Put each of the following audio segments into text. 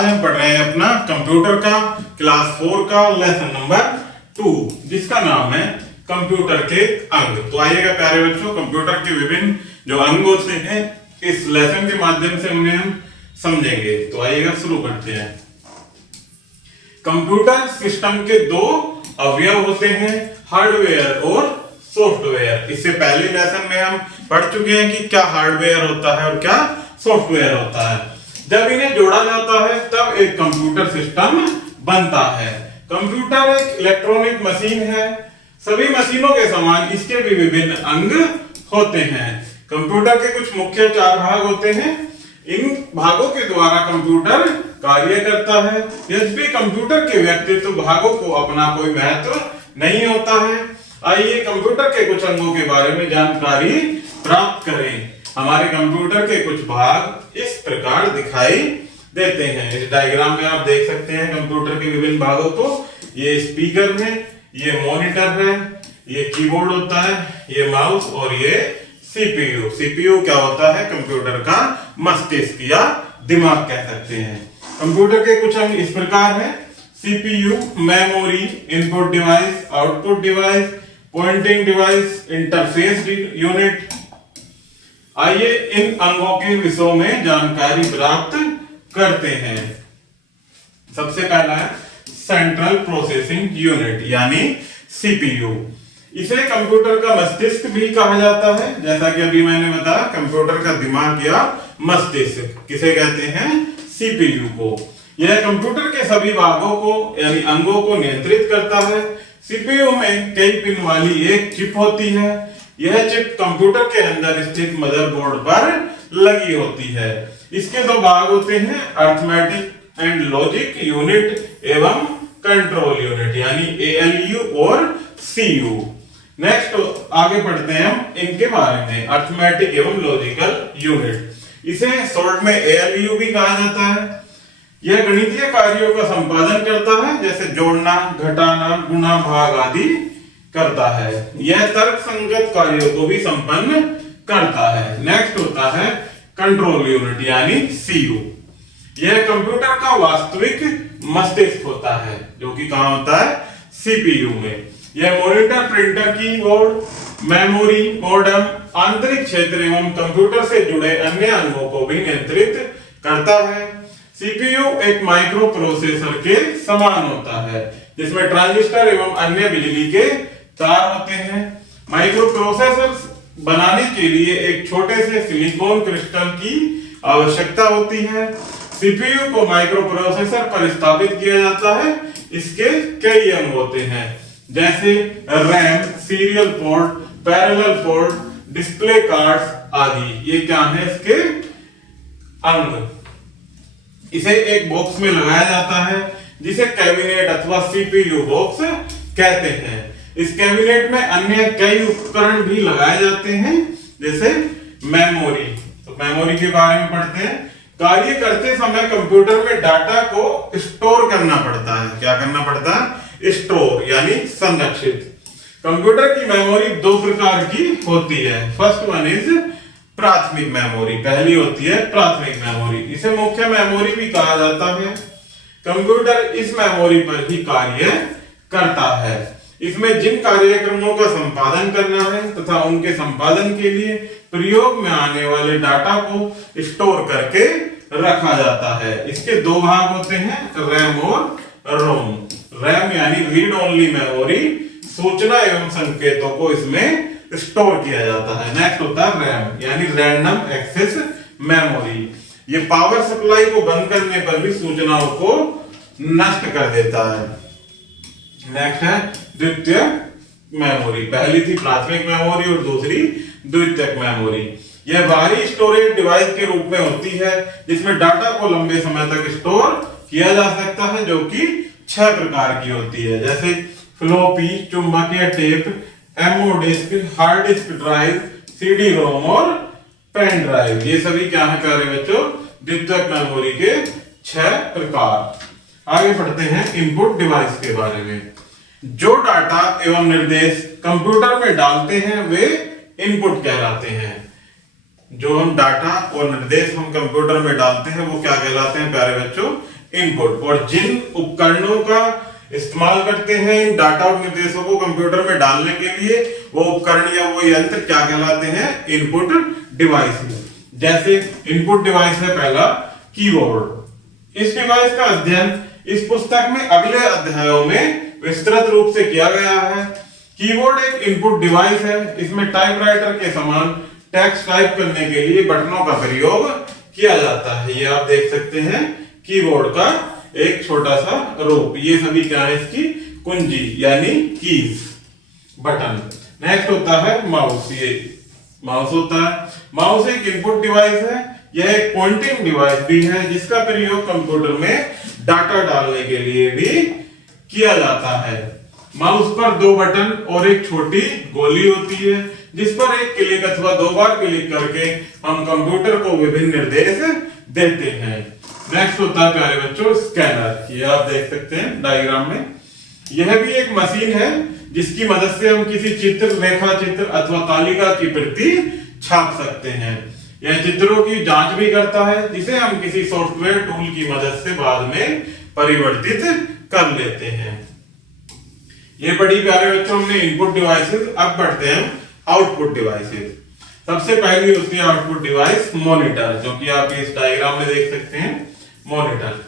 आज हम पढ़ रहे हैं अपना कंप्यूटर का क्लास 4 का लेसन नंबर 2, जिसका नाम है कंप्यूटर के अंग। तो आइएगा प्यारे बच्चों, कंप्यूटर के विभिन्न जो अंग होते हैं इस लेसन के माध्यम से उन्हें हम समझेंगे। तो आइएगा शुरू करते हैं। कंप्यूटर सिस्टम के दो अवयव होते हैं, हार्डवेयर और सॉफ्टवेयर। इससे पहले लेसन में हम पढ़ चुके हैं कि क्या हार्डवेयर होता है और क्या सॉफ्टवेयर होता है। जब इन्हें जोड़ा जाता है तब एक कंप्यूटर सिस्टम बनता है। कंप्यूटर एक इलेक्ट्रॉनिक मशीन है। सभी मशीनों के समान इसके भी विभिन्न अंग होते हैं। कंप्यूटर के कुछ मुख्य 4 भाग होते हैं। इन भागों के द्वारा कंप्यूटर कार्य करता है। यद्यपि कंप्यूटर के व्यक्तित्व भागों को अपना कोई महत्व नहीं होता है। आइए कंप्यूटर के कुछ अंगों के बारे में जानकारी प्राप्त करें। हमारे कंप्यूटर के कुछ भाग इस प्रकार दिखाई देते हैं। इस डायग्राम में आप देख सकते हैं कंप्यूटर के विभिन्न भागों को। ये स्पीकर है, ये मॉनिटर है, ये कीबोर्ड होता है, ये माउस और ये सीपीयू। सीपीयू क्या होता है? कंप्यूटर का मस्तिष्क या दिमाग कह सकते हैं। कंप्यूटर के कुछ अंग इस प्रकार है। CPU memory, input device, output device, pointing device, interface unit. आइए इन अंगों के विषयों में जानकारी प्राप्त करते हैं। सबसे पहला है सेंट्रल प्रोसेसिंग यूनिट यानी सीपीयू। इसे कंप्यूटर का मस्तिष्क भी कहा जाता है। जैसा कि अभी मैंने बताया, कंप्यूटर का दिमाग या मस्तिष्क किसे कहते हैं? सीपीयू को। यह कंप्यूटर के सभी भागों को यानी अंगों को नियंत्रित करता है। सीपीयू में कई पिन वाली एक चिप होती है। यह चिप कंप्यूटर के अंदर स्थित मदरबोर्ड पर लगी होती है। इसके 2 भाग होते हैं, अरिथमेटिक एंड लॉजिक यूनिट एवं कंट्रोल यूनिट यानी एएलयू और सीयू। नेक्स्ट आगे पढ़ते हैं हम इनके बारे में, अरिथमेटिक एवं लॉजिकल यूनिट। इसे शॉर्ट में एएलयू भी कहा जाता है। यह गणितीय कार्यों का संपादन करता है, जैसे जोड़ना, घटाना, गुणा, भाग आदि करता है। यह तर्क संगत कार्यों को भी संपन्न करता है। नेक्स्ट होता है कंट्रोल यूनिट यानी सीयू। यह कंप्यूटर का वास्तविक मस्तिष्क होता है, जो कि कहां होता है? सीपीयू में। यह monitor, printer, keyboard, memory, modem, आंतरिक क्षेत्र एवं कंप्यूटर से जुड़े अन्य अंगों को भी नियंत्रित करता है। सीपीयू एक माइक्रो प्रोसेसर के समान होता है, जिसमें ट्रांजिस्टर एवं अन्य बिजली के तार होते हैं। माइक्रो प्रोसेसर बनाने के लिए एक छोटे से सिलिकॉन क्रिस्टल की आवश्यकता होती है। सीपीयू को माइक्रो प्रोसेसर पर स्थापित किया जाता है। इसके कई अंग होते हैं, जैसे RAM, serial port, parallel port, display cards आदि। ये क्या है? इसके अंग। इसे एक बॉक्स में लगाया जाता है, जिसे कैबिनेट अथवा सीपीयू बॉक्स कहते हैं। इस कैबिनेट में अन्य कई उपकरण भी लगाए जाते हैं, जैसे मेमोरी। तो मेमोरी के बारे में पढ़ते हैं। कार्य करते समय कंप्यूटर में डाटा को स्टोर करना पड़ता है। क्या करना पड़ता है? स्टोर यानी संरक्षित। कंप्यूटर की मेमोरी 2 प्रकार की होती है। फर्स्ट वन इज प्राथमिक मेमोरी। पहली होती है प्राथमिक मेमोरी। इसे मुख्य मेमोरी भी कहा जाता है। कंप्यूटर इस मेमोरी पर ही कार्य करता है। इसमें जिन कार्यक्रमों का संपादन करना है तथा उनके संपादन के लिए प्रयोग में आने वाले डाटा को स्टोर करके रखा जाता है। इसके 2 भाग होते हैं, रैम और रोम। रैम यानी रीड ओनली मेमोरी, सूचना एवं संकेतों को इसमें स्टोर किया जाता है। नेक्स्ट होता है रैम यानी रैंडम एक्सेस मेमोरी। ये पावर सप्लाई को बंद करने पर भी सूचनाओं को नष्ट कर देता है। नेक्स्ट है द्वितीयक मेमोरी। पहली थी प्राथमिक मेमोरी और दूसरी द्वितीयक मेमोरी। यह बाहरी स्टोरेज डिवाइस के रूप में होती है, जिसमें डाटा को लंबे समय तक स्टोर किया जा सकता है, जो कि 6 प्रकार की होती है, जैसे फ्लॉपी, चुंबकीय tape, MO disk, hard disk drive, CD ROM और पेन ड्राइव। ये सभी क्या है प्यारे बच्चों? द्वितीयक मेमोरी के 6 प्रकार। आगे पढ़ते हैं इनपुट डिवाइस के बारे में। जो डाटा एवं निर्देश कंप्यूटर में डालते हैं वे इनपुट कहलाते हैं। जो हम डाटा और निर्देश हम कंप्यूटर में डालते हैं वो क्या कहलाते हैं प्यारे बच्चों? इनपुट। और जिन उपकरणों का इस्तेमाल करते हैं इन डाटा और निर्देशों को कंप्यूटर में डालने के लिए, वो उपकरण या वो यंत्र क्या कहलाते हैं? Input device. जैसे इनपुट डिवाइस है पहला कीबोर्ड। इस डिवाइस का अध्ययन इस पुस्तक में अगले अध्यायों में विस्तृत रूप से किया गया है। कीबोर्ड एक इनपुट डिवाइस है। इसमें टाइपराइटर के समान टेक्स्ट टाइप करने के लिए बटनों का प्रयोग किया जाता है। ये आप देख सकते हैं कीबोर्ड का एक छोटा सा रूप। ये सभी क्या है? इसकी कुंजी यानी कीज, बटन। नेक्स्ट होता है माउस। ये माउस होता है। माउस एक इनपुट डिवाइस है। यह एक पॉइंटिंग डिवाइस भी है जिसका प्रयोग कंप्यूटर में डाटा डालने के लिए भी किया जाता है। माउस पर दो बटन और एक छोटी गोली होती है जिस पर एक क्लिक अथवा दो बार क्लिक करके हम कंप्यूटर को विभिन्न निर्देश देते हैं। नेक्स्ट होता है प्यारे बच्चों स्कैनर। ये आप देख सकते हैं डायग्राम में। यह भी एक मशीन है जिसकी मदद से हम किसी चित्र, रेखा चित्र अथवा तालिका की प्रति छाप सकते हैं। यह चित्रों की जांच भी करता है जिसे हम किसी सॉफ्टवेयर टूल की मदद से बाद में परिवर्तित कर लेते हैं। ये बड़ी प्यारे बच्चों हमने इनपुट डिवाइसेस। अब बढ़ते हैं आउटपुट डिवाइसेस। सबसे पहली होती है आउटपुट डिवाइस मॉनिटर, जो कि आप इस डायग्राम में देख सकते हैं। मॉनिटर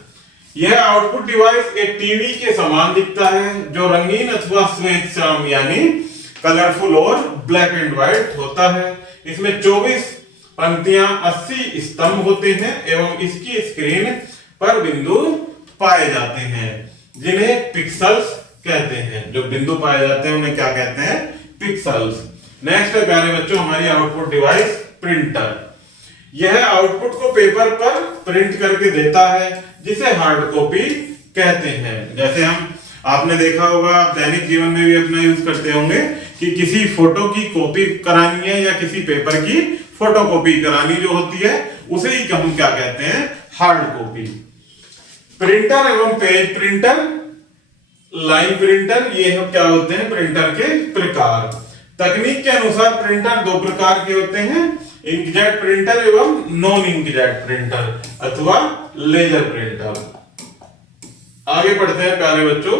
यह आउटपुट डिवाइस एक टीवी के समान दिखता है जो रंगीन अथवा श्वेत श्याम यानी कलरफुल और ब्लैक एंड व्हाइट होता है। इसमें 24 पंक्तियां, 80 स्तंभ होते हैं एवं इसकी स्क्रीन पर बिंदु पाए जाते हैं जिन्हें पिक्सेल्स कहते हैं। जो बिंदु पाए जाते हैं उन्हें क्या कहते हैं? पिक्सेल्स। नेक्स्ट है प्यारे बच्चों हमारी आउटपुट डिवाइस प्रिंटर। यह आउटपुट को पेपर पर प्रिंट करके देता है जिसे हार्ड कॉपी कहते हैं। जैसे आपने देखा होगा, आप दैनिक जीवन में भी अपना यूज करते होंगे कि किसी फोटो की कॉपी करानी है या किसी पेपर की फोटो कॉपी करानी जो होती है उसे ही हम क्या कहते हैं? Hard copy. प्रिंटर एवं पेज प्रिंटर, लाइन प्रिंटर, ये क्या होते हैं? प्रिंटर के प्रकार। तकनीक के अनुसार प्रिंटर दो प्रकार के होते हैं, इंकजेट प्रिंटर एवं नॉन इंकजेट प्रिंटर अथवा लेजर प्रिंटर। आगे बढ़ते हैं प्यारे बच्चों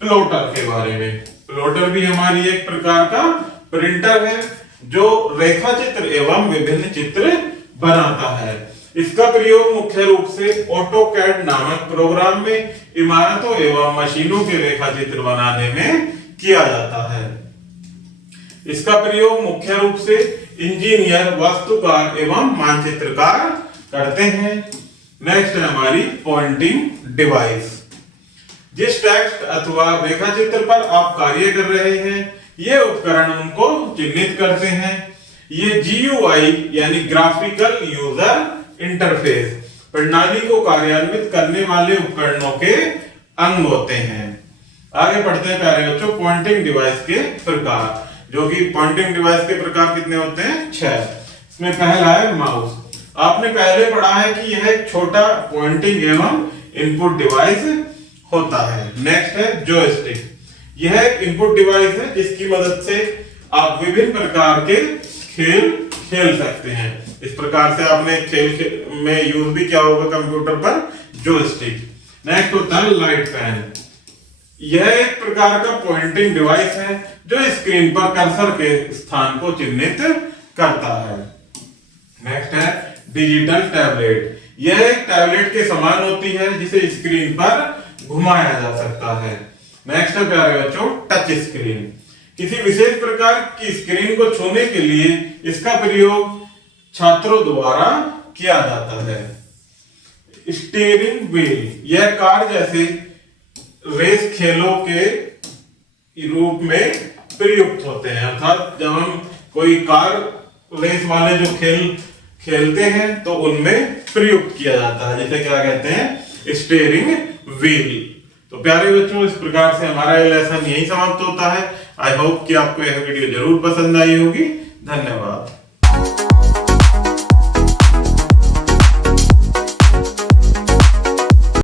प्लॉटर के बारे में। प्लॉटर भी हमारी एक प्रकार का प्रिंटर है जो रेखा चित्र एवं विभिन्न चित्र बनाता है। इसका प्रयोग मुख्य रूप से ऑटोकैड नामक प्रोग्राम में इमारतों एवं मशीनों के रेखा चित्र बनाने में किया जाता है। इसका प्रयोग मुख्य रूप से इंजीनियर, वास्तुकार एवं मानचित्रकार करते हैं। नेक्स्ट है हमारी पॉइंटिंग डिवाइस। जिस टेक्स्ट अथवा रेखा चित्र पर आप कार्य कर रहे हैं ये उपकरण उनको चिन्हित करते हैं। ये GUI यानी ग्राफिकल यूजर इंटरफेस प्रणाली को कार्यान्वित करने वाले उपकरणों के अंग होते हैं। आगे बढ़ते हैं प्यारे बच्चों पॉइंटिंग डिवाइस के प्रकार, जो कि पॉइंटिंग डिवाइस के प्रकार कितने होते हैं? 6। इसमें पहला है माउस। आपने पहले पढ़ा है कि यह एक छोटा पॉइंटिंग एवं इनपुट डिवाइस होता है। नेक्स्ट है जॉयस्टिक। यह एक इनपुट डिवाइस है जिसकी मदद से आप विभिन्न प्रकार के खेल खेल सकते हैं। इस प्रकार से आपने खेल में यूज भी किया होगा कंप्यूटर पर जॉयस्टिक। नेक्स्ट होता है लाइट पेन। यह एक प्रकार का पॉइंटिंग डिवाइस है जो स्क्रीन पर कर्सर के स्थान को चिन्हित करता है। नेक्स्ट है डिजिटल टैबलेट। यह एक टैबलेट के समान होती है जिसे स्क्रीन पर घुमाया जा सकता है। नेक्स्ट है प्यारे बच्चों टच स्क्रीन। किसी विशेष प्रकार की स्क्रीन को छूने के लिए इसका प्रयोग छात्रों द्वारा किया जाता है। Steering wheel. यह कार जैसे रेस खेलों के रूप में प्रयुक्त होते हैं, अर्थात जब हम कोई कार रेस वाले जो खेल खेलते हैं तो उनमें प्रयुक्त किया जाता है, जिसे क्या कहते हैं? Steering wheel. तो प्यारे बच्चों इस प्रकार से हमारा ये लेसन यही समाप्त होता है। आई होप कि आपको यह वीडियो जरूर पसंद आई होगी। धन्यवाद।